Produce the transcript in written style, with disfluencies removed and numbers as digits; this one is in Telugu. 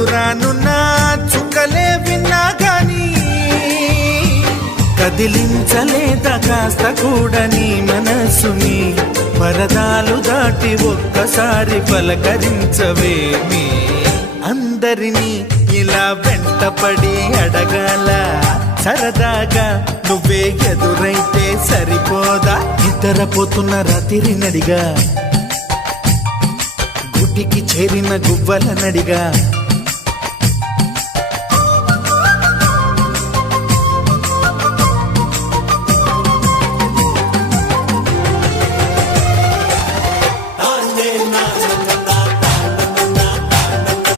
దూరానున్న చుక్కలే విన్నా గాని కదిలించలేదా కాస్త కూడా నీ మనసుని పరదాలు దాటి ఒక్కసారి పలకరించవేమి అందరినీ ఇలా వెంటపడి అడగాల సరదాగా నువ్వే ఎదురైతే సరిపోదా నిద్రపోతున్న రాత్రి నడిగా గుడికి చేరిన గువ్వల నడిగా